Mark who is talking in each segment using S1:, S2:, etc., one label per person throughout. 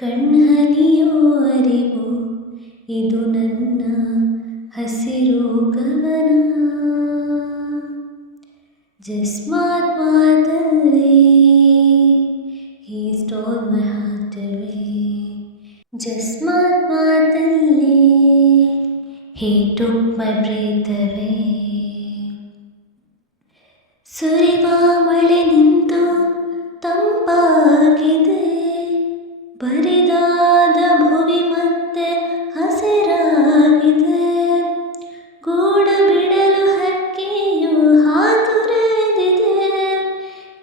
S1: ಕಣ್ಹನಿಯೋ ಅರಿವು ಇದು ನನ್ನ ಹಸಿರು ಗಮನ ಜಸ್ಮಾತ್ ಮಾತಲ್ಲಿ ಹೀ ಸ್ಟೋಲ್ ಮೈ ಹಾರ್ಟ್ ಅವೇ ಜಸ್ಮಾತ್ ಮಾತಲ್ಲಿ ಹೀ ಟುಕ್ ಮೈ ಬ್ರೀತ್ ಅವೇ ಸುರಿವ ಮಳೆ ಬರಿದಾದ ಭುವಿ ಮತ್ತೆ ಹಸಿರಾಗಿದೆ. ಗೂಡ ಬಿಡಲು ಹಕ್ಕಿಯು ಹಾತುರೆದಿದೆ.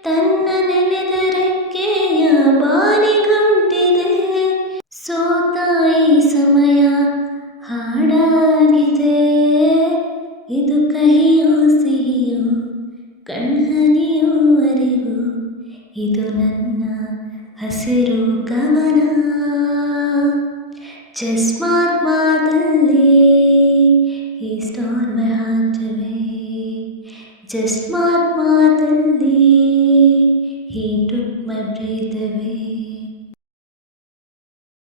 S1: ತನ್ನ ನೆನೆದ ರೆಕ್ಕೆಯ ಬಾನಿಗುಂಟಿದೆ ಸೋತ ಈ ಸಮಯ ಹಾಡಾಗಿದೆ. ಇದು ಕಹಿಯೋ ಸಿಹಿಯೋ, ಕಣ್ಹನಿಯೋ ಅರಿವು. ಇದು ನನ್ನ ಹಸಿರು ಗಮನ ಜಸ್ಮಾತ್ ಮಾತಲ್ಲಿ ಈ ಸ್ಟಾಲ್ ಮೈ ಹಾರ್ಟ್ ಅವೇ ಜಸ್ಮಾತ್ ಮಾತಲ್ಲಿ ಹೀ ಟುಕ್ ಮೈ ಬ್ರೀತ್ ಅವೇ